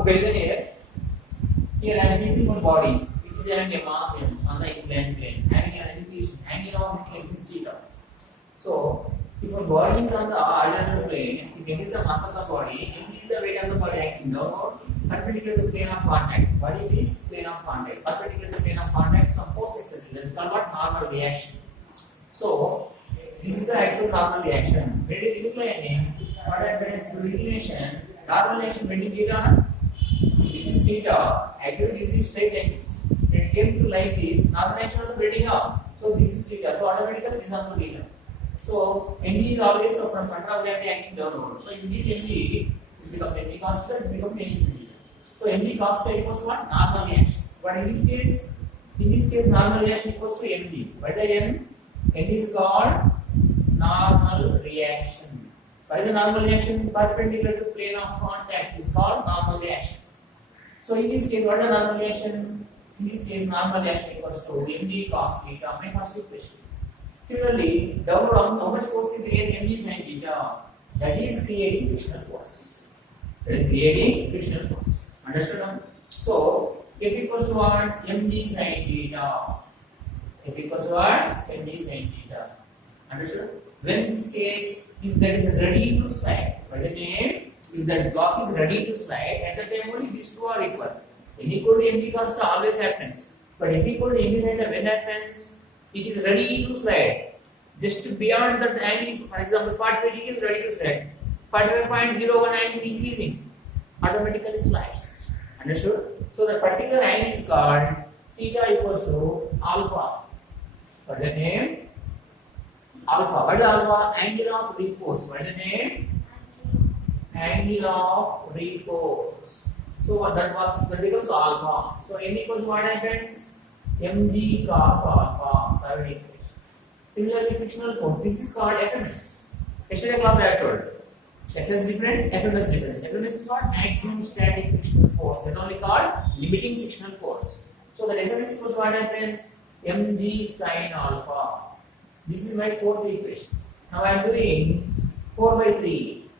Okay, then here I am thinking about body, which is having a mass m on the inclined plane, having an inclination angle of inclination theta. So, if a body is on the horizontal plane, if it is the mass of the body, it is the weight of the body acting downward, perpendicular to the plane of contact. Body is plane of contact, perpendicular to the plane of contact. Some force exerted. That is called what? Normal reaction. So, this is the actual normal reaction. When it is inclining, what happens to inclination? Normal reaction bending theta. This is theta. Actually, this is straight axis. When it came to like this, normal reaction was bending up. So this is theta. So automatically this is also theta. So ND is always from control of gravity acting downward. So in this ND, this becomes ND cos theta. This becomes ND sin theta. So ND cos theta equals to what? Normal reaction. But in this case, normal reaction equals to ND. By the N is called normal reaction. By the normal reaction perpendicular to plane of contact is called normal reaction. So in this case, what is the normal reaction? In this case, normal reaction equals to md cos theta. My first equation. Similarly, downward how much force is there? Md sin theta. That is creating frictional force. That is creating frictional force. Understood? So F equals to what? Md sin theta. F equals to what? Md sin theta. Understood? When in this case, if that is ready to slide, by the name, if that block is ready to slide, at the time only these two are equal. N equal to md cos theta always happens. But F equal to md sin theta when happens, it is ready to slide. Just beyond that angle, for example, 45 degree is ready to slide. 45.01 angle increasing, automatically slides. Understood? So the particular angle is called theta equals to alpha. What is the name? Alpha. What is alpha? Angle of repose. What is the name? Angle of repose. So that becomes alpha. So n equals what happens? Mg cos alpha. Third equation. Similarly, frictional force. This is called FMS. Yesterday class I told. FS different, FMS different. FMS is what? Maximum static frictional force. Then only called limiting frictional force. So the FMS equals what happens? Mg sin alpha. This is my fourth equation. Now I am doing 4 by 3.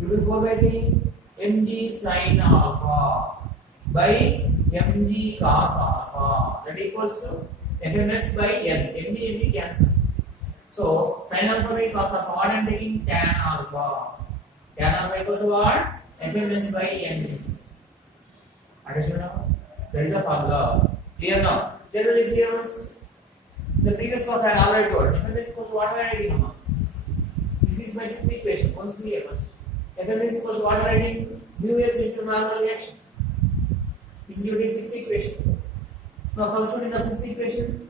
You do 4 by 3. Mg sin alpha by Mg cos alpha. That equals to FMS by N. Mg cancel. So sin alpha by cos alpha. What I am taking? Tan alpha. Tan alpha equals to what? FMS by N. Understood now? That is the formula. Clear now? Clear these theorems? The previous class I had already told. FMS equals to what am I writing? This is my fifth equation. Once clear first. FMS equals to what am I writing? Mu s into normal reaction. This is your sixth equation. Now substitute in the fifth equation.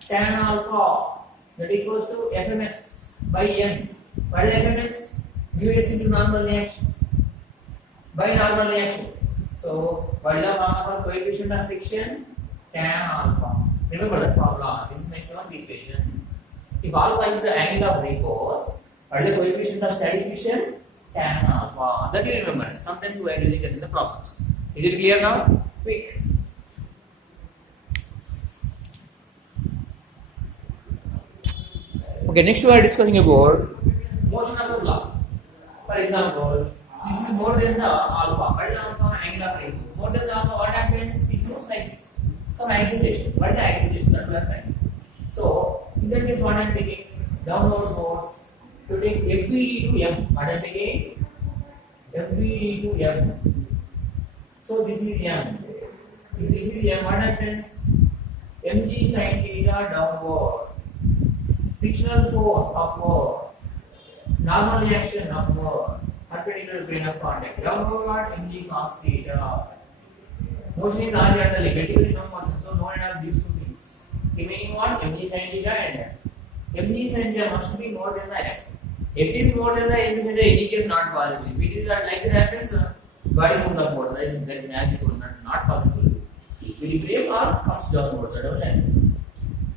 Tan alpha that equals to FMS by N. What is FMS? Mu s into normal reaction by normal reaction. So what is the formula for coefficient of friction? Tan alpha. Remember the formula. This is my seventh equation. If alpha is the angle of repose, what is the coefficient of static friction? Tan alpha. That you remember. Sometimes we are using it in the problems. Is it clear now? Quick. Okay, next we are discussing about motion of the block. For example, this is more than the alpha. What is the alpha? Angle of repose. More than the alpha, what happens? It moves like this. Some acceleration. What is the acceleration? That's what I mean. So, in that case, what I am taking? Downward force to take FBD to M. What I am taking? FBD to M. So, this is M. If this is M, what happens? Mg sin theta downward. Frictional force upward. Normal reaction upward. Perpendicular plane of contact. Downward, Mg cos theta. Motion is horizontally, vertically no motion, so no need of these two things. Remaining what? Mg sin theta and F. Mg sin theta must be more than the F. F is more than the Mg sin theta, in any case not possible. If it is like it happens, body moves upward, that is magical, not possible. Equilibrium or comes downward, that all happens.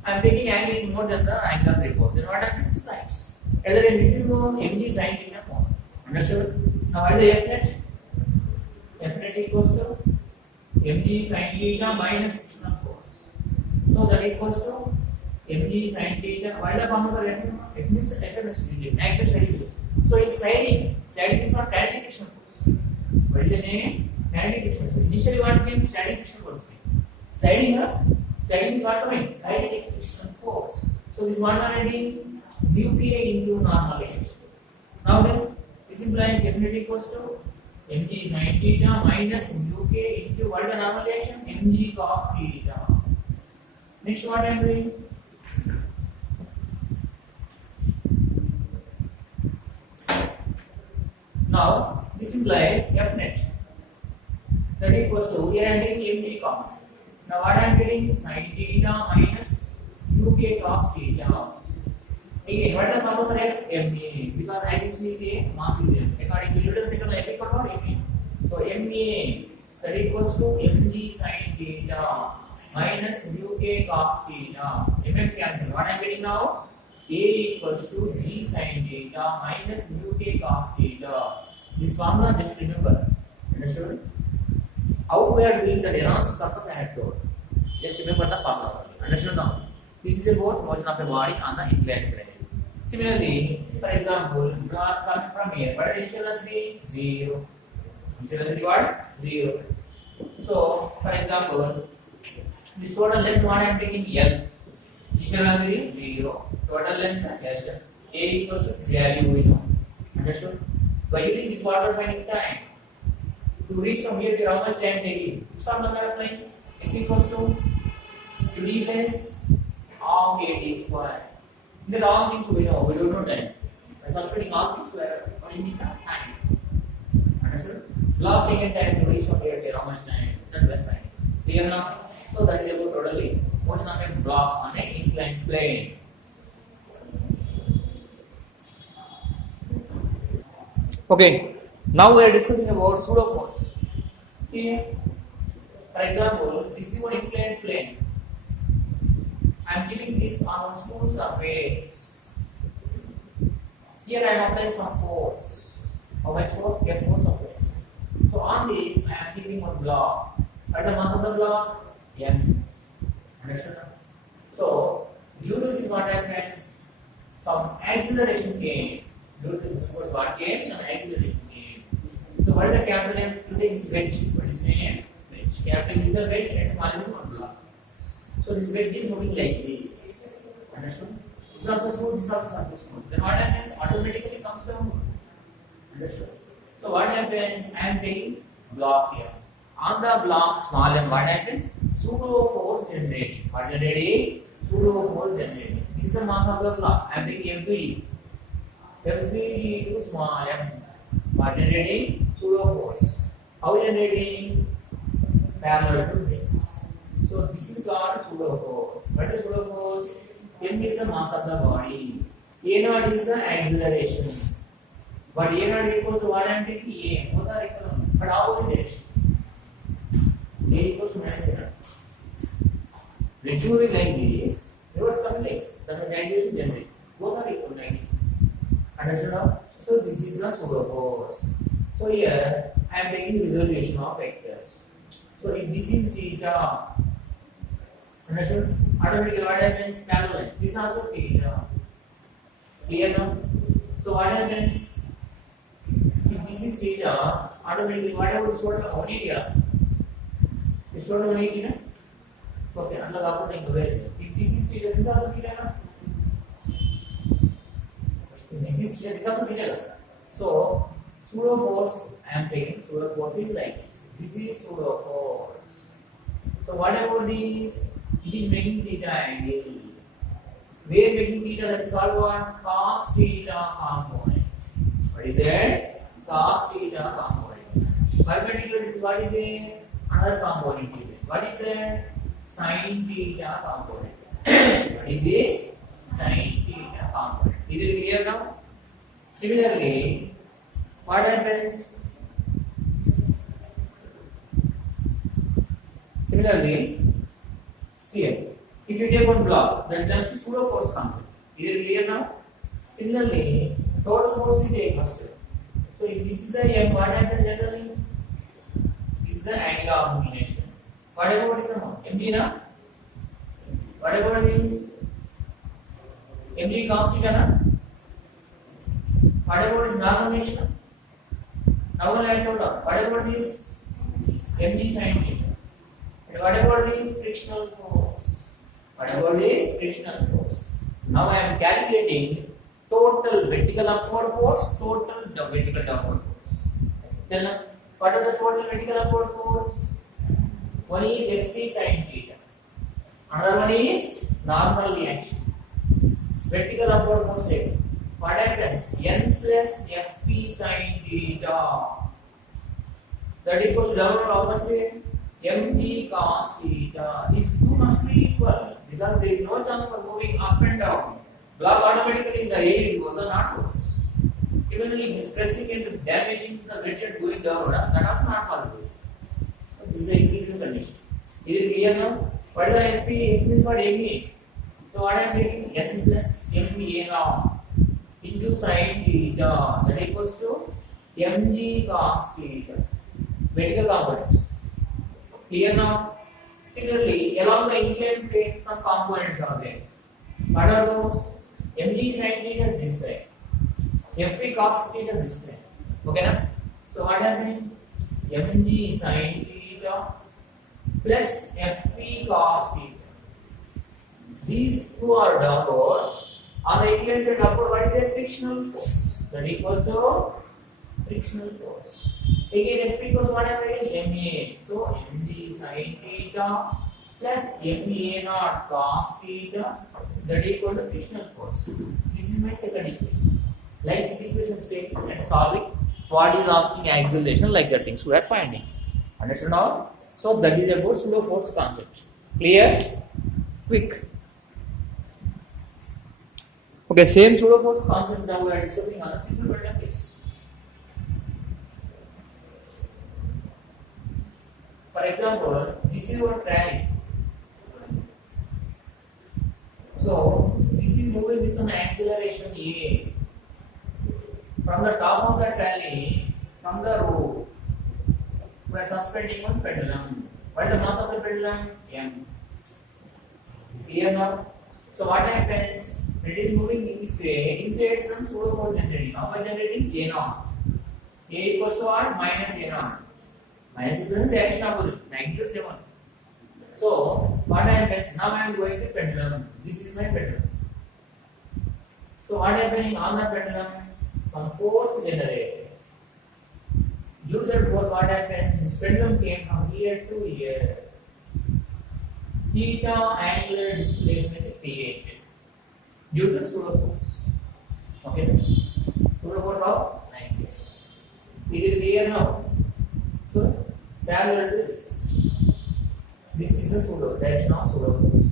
I am taking angle is more than the angle of repose. Then what happens? It slides. Either it is more, Mg sin theta more. Understood? Now what is the F net? F net equals to Mg sin theta minus frictional force. So that equals to Mg sin theta. What is the formula for FMS? FMS action steady. So it's sliding. Sliding is not directly frictional force. What is the name? kinetic friction force. Initially what came? Static friction force came. Sliding up, sliding is what coming? Kinetic friction force. So this one already mu k into normal h. Now then, this implies definitely equals to mg sin theta minus mu k into what is the normal reaction? Mg cos theta. Next what I am doing? Now this implies f net. That equals to here I am taking mg common. Now what I am getting? Sin theta minus uk cos theta. Again, what is the formula for f? Ma. Because I usually say mass is there. According to Newton's second law, f equal to what? Ma. So Ma that equals to mg sin theta minus uk cos theta. Effect cancel. What I am getting now? A equals to g sin theta minus uk cos theta. This formula just remember. Understood? How we are doing the Derons purpose I have told. Just remember the formula. Understood now? This is about motion of a body on the inclined plane. Similarly, for example, block coming from here. What is the initial velocity? 0. Initial velocity what? 0. So, for example, this total length what I am taking L. Initial velocity 0. Total length L. A equals to this value we know. Understood? By using this water finding time, to reach from here to how much time taking? Which formula are applying? S equals to d plus of AD square. Then all things we know, we don't know time. By substituting all things, we are finding the time. Understood? Law of taking time to reach from here to how much time? That we are finding. Clear now? So that is about totally motion of a block on an inclined plane. Okay, now we are discussing about pseudo force. See, for example, this is one inclined plane. I am keeping this on a smooth surface. Here I am applying some force. How much force? Get force applies. So on this, I am keeping one block. What is the mass of the block? M. Understood? So due to this, what happens? Some acceleration came. Due to this force, what came? Some acceleration came. So what is the capital M? Today is wedge. What is the name? Wedge. Capital is the wedge and small is one block. So this wedge is moving like this. Understood? This is also smooth, this is also smooth. Then what happens? Automatically comes down. Understood? So what happens? I am taking block here. On the block small m, what happens? Pseudo force generating. What generating? Pseudo force generating. This is the mass of the block. I am taking FBD. FBD to small m. What generating? Pseudo force. How generating? Parallel to this. So this is called pseudo force. What is pseudo force? M is the mass of the body. A naught is the acceleration. But A naught equals to what I am taking? A. Both are equal. But how is it? A equals to minus A naught. When you will like this, reverse coming like this. That means acceleration generate. Both are equal. Understood now? So this is the pseudo force. So here I am taking resolution of vectors. So if this is theta, understood? Automatically what happens? Parallel. This is also theta. Clear now? So what happens? If this is theta, automatically what about this total 180? This total 180 na? Okay, another operating over. If this is theta, this is also theta na? If this is theta, this is also theta. So pseudo force I am taking. Pseudo force is like this. This is pseudo force. So what about this? It is making theta angle. We are making theta, that is called what? Cos theta component. What is that? Cos theta component. Perpendicular is what is there? Another component is there. What is that? Sin theta component. What is this? Sin theta component. Is it clear now? Similarly, what happens? Similarly, here, if you take one block, then the pseudo force comes in. Is it clear now? Similarly, total force we take first. So if this is the M, what happens generally? This is the angle of inclination. What about this one? MG na? What about this? MG cos theta na? What about this normal action? Normal I told you. What about this? mg sin theta. And what about this frictional force? What about this frictional force? Now I am calculating total vertical upward force, total vertical downward force. Then what are the total vertical upward force? One is Fp sin theta. Another one is normal reaction. Vertical upward force rate. What happens? N plus Fp sin theta. That equals to downward opposite mg cos theta. These two must be equal because there is no chance for moving up and down. Block automatically in the air it goes or not goes. Similarly, this pressing and damaging the material going downward, that also not possible. So this is the equilibrium condition. Is it clear now? What is the Fp? F means what MA. So what I am taking N plus MA now into sin theta, that equals to mg cos theta. Vertical components. Clear now? Similarly, along the inclined plane, some components are there. What are those? mg sin theta this side, Fp cos theta this side. Okay na? So what happening? mg sin theta plus Fp cos theta. These two are downward. On the inclined upward, what is the frictional force? That equals to frictional force. Again, Fp equals what I'm writing? Ma. So mg sin theta plus ma naught cos theta, that equal to frictional force. This is my second equation. Like this equation state and solving what is asking acceleration, like that things we are finding. Understood now? So that is about pseudo force concept. Clear? Quick. Okay, same pseudo force concept now we are discussing on a simple quantum case. For example, this is your trolley. So this is moving with some acceleration A. From the top of the trolley, from the roof, we are suspending one pendulum. What is the mass of the pendulum? M. Clear now? So what happens? It is moving in this way. Inside some pseudo force generating. How much generating? A naught. A equals to what? Minus A naught. Minus equals reaction opposite. -7. So what happens? Now I am going to pendulum. This is my pendulum. So what happening on the pendulum? Some force generated. Due to that force, what happens? This pendulum came from here to here. Theta angular displacement created due to pseudo force. Okay? Pseudo force how? Like this. Is it clear now? So parallel to this. This is the pseudo direction of pseudo force.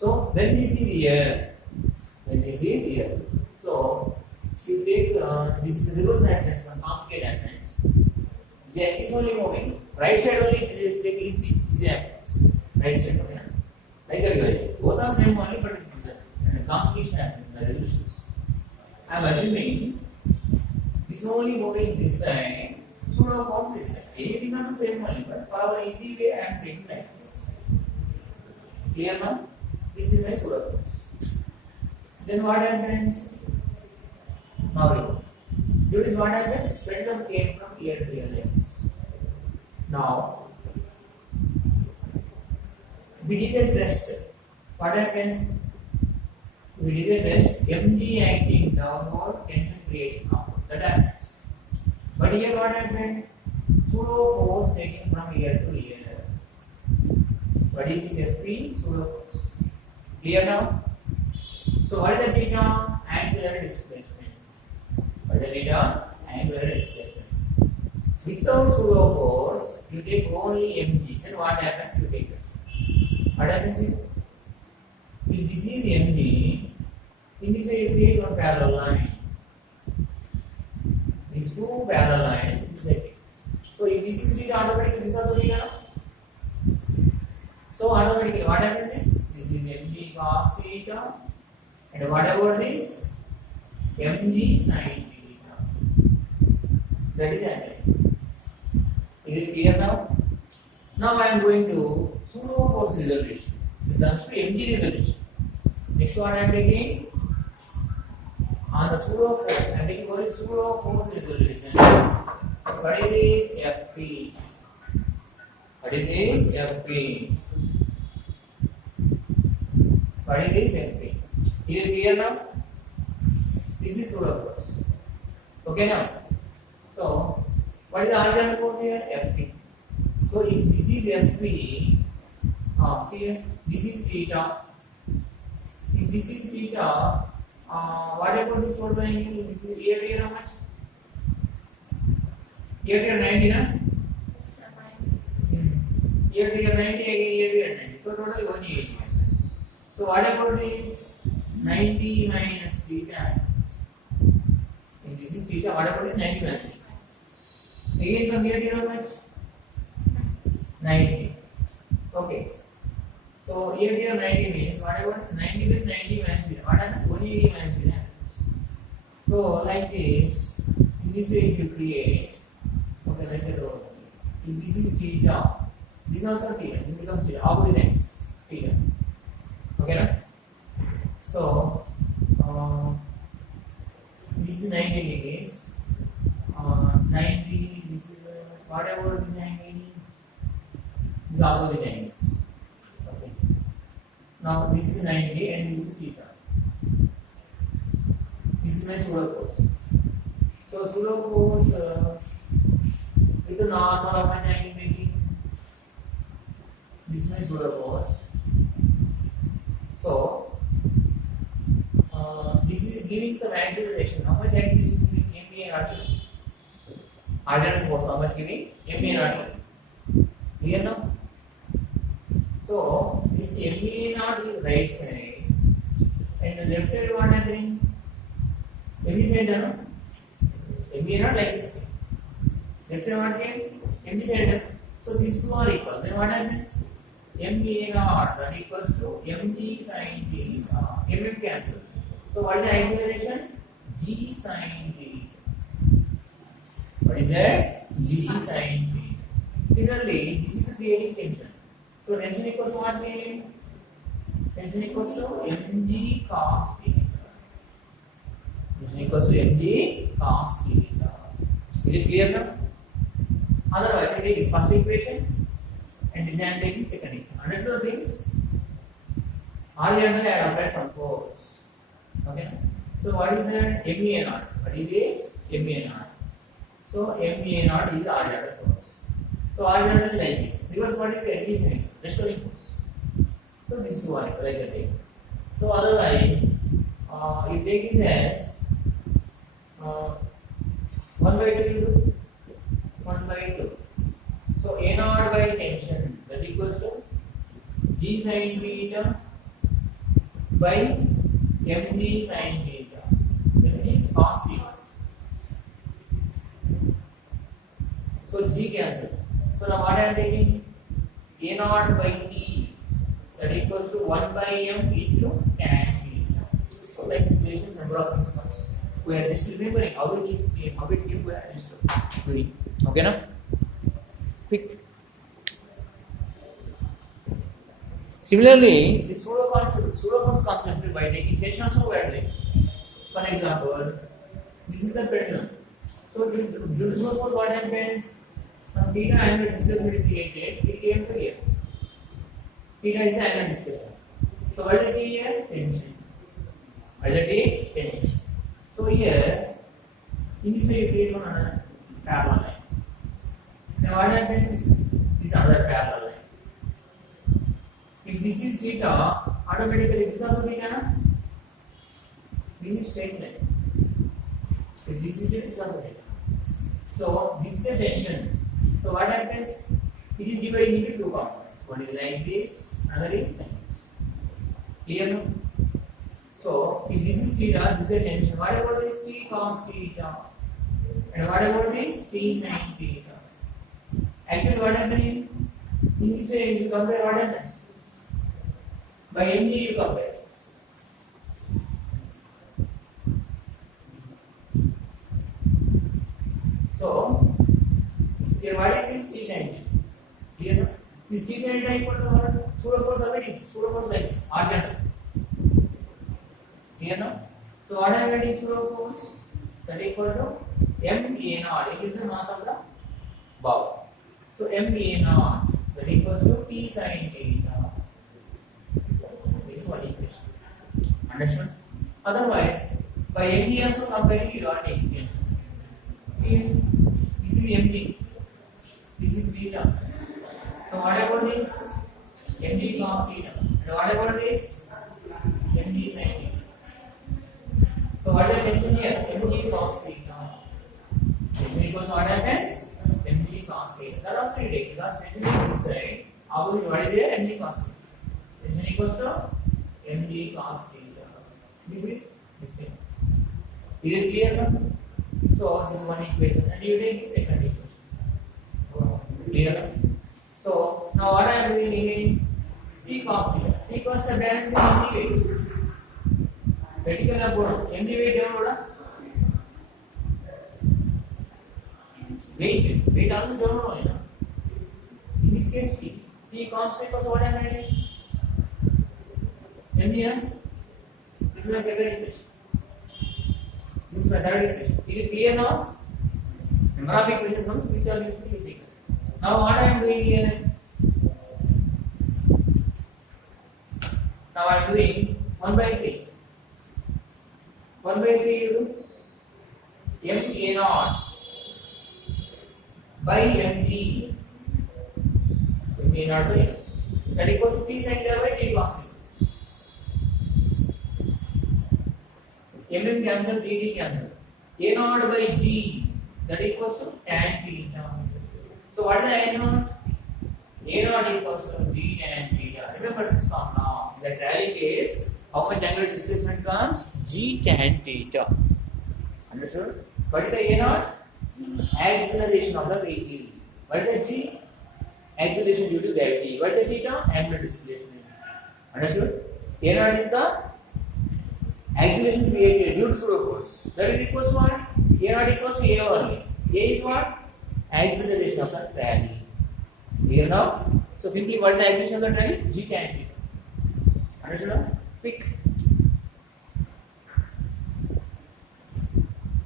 So when this is here, so you take this is the reverse hand some complicated hands. Yeah, it's only moving. Right side only take easy happens. Right side only. Like a relation. Both are same only, but the constellation happens, the resolutions. I am assuming this only moving this side, pseudo force this side. Anything also same only, but for our easy way I am taking like this. Clear now? This is my pseudo force. Then what happens? Now, due to what happens? Pendulum came from here to here like this. Now, we didn't rest. What happens? We didn't rest. mg acting downward, tension creating upward. That happens. But here what happened? Pseudo force taking from here to here. What is this Fp? Pseudo force. Clear now? So what is the theta? Angular displacement. What is the theta? Angular displacement. Without pseudo force, you take only mg. Then what happens? You take it. What happens here? If this is mg, in this way you create one parallel line. These two parallel lines intersecting. So if this is theta, automatically this is also theta. So automatically what happens? This is mg cos theta. And what about this? mg sin theta. That is happening. Is it clear now? Now I am going to pseudo force resolution. This comes to mg resolution. Next one I am taking on the pseudo force. I am taking only pseudo force resolution. What is this? Fp. What is this? FP. What is this? FP. Here clear now? This is solar force. Okay now? So, what is the horizontal force here? FP. So, if this is FP, see here, this is theta. If this is theta, what about this photo angle? This is here how much? Here 90 na? Here 90 again here 90. So total 180. So what about this? 90 minus theta. If this is theta, what about this 90 minus theta? Again from here to how much? 90. Okay. So here 90 means what about this 90 plus 90 minus theta? What happens? 180 minus theta. So like this, in this way you create. Okay, like that. If this is theta, this is also theta. This becomes theta. Opposite ends theta. Okay, right? So this is 90 degrees. 90. This is whatever this 90. This is opposite ends. Okay. Now this is 90 and this is theta. This is my solar force. So solar force with the normal of an angle making. This is my solar force. So this is giving some acceleration. How much acceleration giving? MA and RT. Horizontal force. How much giving? MA and RT. Clear now? So this MA and RT is right side, and the left side what happening? MA side, no? MA not like this. Left side what came? MA side. So these two are equal. Then what happens? MA naught that equals to MG sin theta. MM cancel. So what is the acceleration? G sin theta. What is that? G sin theta. Similarly, this is creating tension. So tension equals to what again? Tension equals to mg cos theta. Tension equals to mg cos theta. Is it clear now? Otherwise, I take this first equation and this I am taking second equation. Understood the things? Originally I have applied some force. Okay. So what is that? MA naught. What is this? MA naught. So MA naught is the horizontal force. So horizontal like this. Because what is the elevation? Restoring force. So these two are equal like that. So otherwise, you take this as 1 by 2 1 by 2. So A naught by tension that equals to G sin theta by mg sin theta. Mg cos theta. So G cancel. So now what I am taking? A naught by E that equals to 1 by m into tan theta. So like this various number of things comes. We are just remembering how it is came, how it came, we are just doing. Okay now? Quick. Similarly, the pseudo force concept by taking tension also we are doing. For example, this is the pendulum. So due to pseudo force, what happens? Some theta angular displacement created, it came to here. Theta is the angular displacement. So what is the here? Tension. What is the tension? So here, in this way you create one another parallel line. Then what happens? This another parallel line. If this is theta, automatically this is also theta, na? This is straight line. If this is theta, this is also theta. So this is the tension. So what happens? It is divided into two components. One is like this, another is like this. Clear now? So if this is theta, this is the tension. What about this T cos theta? And what about this T sin theta? Actually, what happening? In this way, you compare what happens? By mg you compare. So here what is T sin theta? Clear? This T sin theta equal to what? Pseudo force of it is pseudo force like this, horizontal. Clear now? So what I am writing pseudo force that equal to m a naught. It is the mass of the ball. So m a naught that equals to T sin theta. This is one equation. Understood? Otherwise, by MD also comparing you got equation. Yes, this is MD. This is theta. So what about this? MD cos theta. And what about this? MD sin theta. So what is the tension here? MD cos theta. MD equals what happens? MD cos theta. That also you take because tension is this side. Opposite what is there? MD cos theta. Tension equals to MD cos theta. This is this thing. Is it clear now? So this is one equation and you take the second equation. Clear? So now what I am doing here? T cos theta. T cos theta balance MD weight. Vertical up MD weight down. Weight always down. In this case T constant was what I am writing? MD. This is my second equation. This is my third equation. Is it clear now? Number of equations which are usually taken. Now what I am doing here? Now I am doing 1 by 3. 1 by 3 you do MA0 by MD. MA0 by that equals to T sin theta by T cos theta. MM cancel, TD cancel. A0 by G that equals to tan theta. So what is the A0? A0 equals to G tan theta. Remember this formula. In the rally case, how much angular displacement comes? G tan theta. Understood? What is the A0? Acceleration of the vehicle. What is the G? Acceleration due to gravity. What is the theta? Angular displacement. Understood? A0 is the acceleration created due to pseudo force. That is equals to what? A0 equals to A only. A is what? Acceleration of the rally. Clear now? So simply what is the acceleration of the rally? G tan theta. Understood? Quick.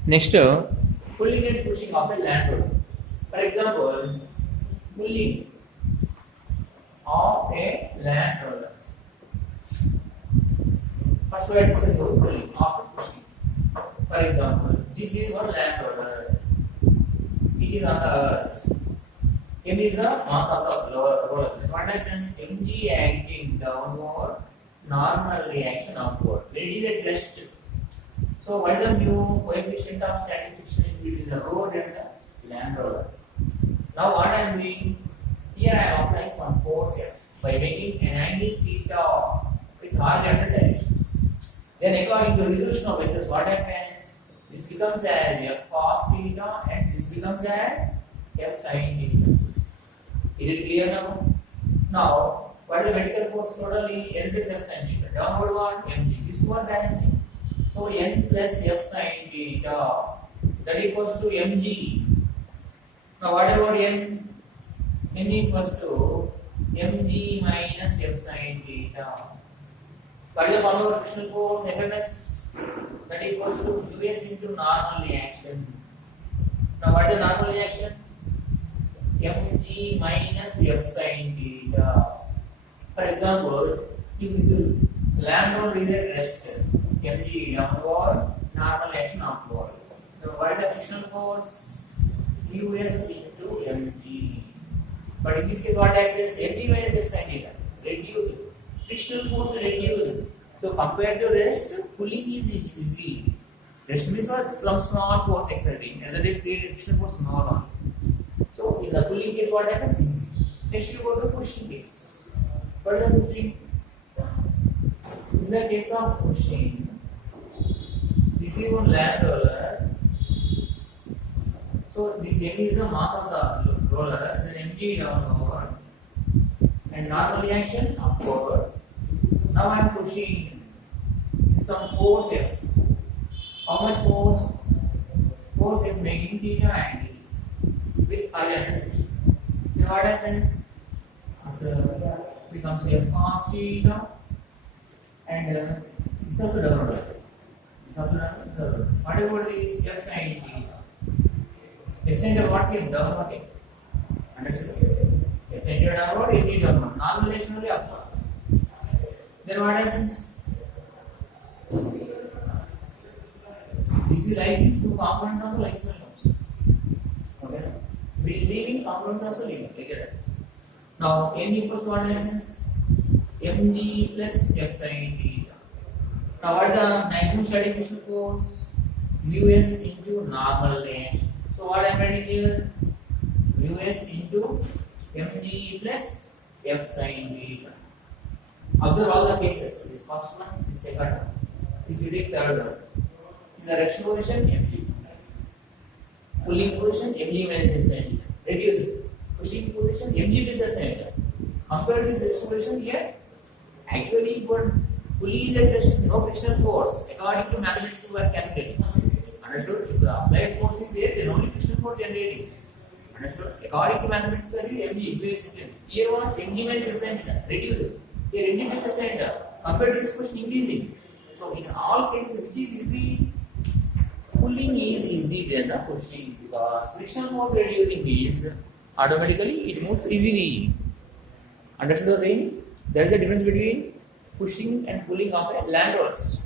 Next, pulling and pushing of a land roller. For example, pulling of a land roller. First we are discussing about pulling after pushing. For example, this is one land roller. It is on the earth. M is the mass of the roller. What happens? Mg acting downward, normal reaction upward. When it is at rest. So what is the new coefficient of static friction between the road and the land roller? Now what I am doing? Here I am applying some force here by making an angle theta with horizontal direction. Then according to resolution of vectors, what happens? This becomes as f cos theta and this becomes as f sin theta. Is it clear now? Now, what is the vertical force totally? N plus f sin theta. Downward one, mg. This one balancing. So n plus f sin theta that equals to mg. Now what about n? N equals to mg minus f sin theta. What is the formula of frictional force? FMS that equals to us into normal reaction. Now what is the normal reaction? Mg minus f sin theta. For example, if this land roller is at rest, mg downward, normal action upward. So what is the frictional force? us into mg. But in this case, what happens? Mg minus f sin theta reduced. Frictional force reduced. So compared to rest, pulling is easy. Rest means some small force exerting, and then they create frictional force more on. So in the pulling case, what happens? Easy. Next, you go to pushing case. What is the pushing? In the case of pushing, this is one land roller. So this m is the mass of the roller, then mg downward, and normal reaction upward. Now I am pushing some force here. How much force? Force is making theta angle with horizontal. Then what happens? Becomes a cos theta and it's also downward. It's also downward. It's also downward. What about this f sin theta? F sin theta what came? Downward came. Understood? F sin theta are talking about MG term 1. Normal relation only upward. Then what happens? This is like these two components also like this one comes. Okay. If it is leaving, components also leaving. Take it. Now n equals what happens? Mg plus f sin theta. Now what is the maximum static friction force? Mus into normal range. So what I am writing here? Mus into mg plus f sin theta. Observe all the cases. This first one, this second one. This you take third one. In the rest position, mg. Pulling position, mg minus f sin theta. Reduce it. Pushing position, mg plus f sin theta. Compare this rest position here. Actually, for pulley is at rest, no frictional force according to mathematics we are calculating. Understood? If the applied force is there, then only frictional force generating. Understood? According to mathematics, mg. Here what? Mg minus f sin theta. Reduce it. Here mg plus f sin theta. Compare this question increasing. So in all cases, which is easy? Pulling is easy than the pushing because frictional force reducing means automatically it moves easily. Understood the thing? There is a difference between pushing and pulling of a land rolls.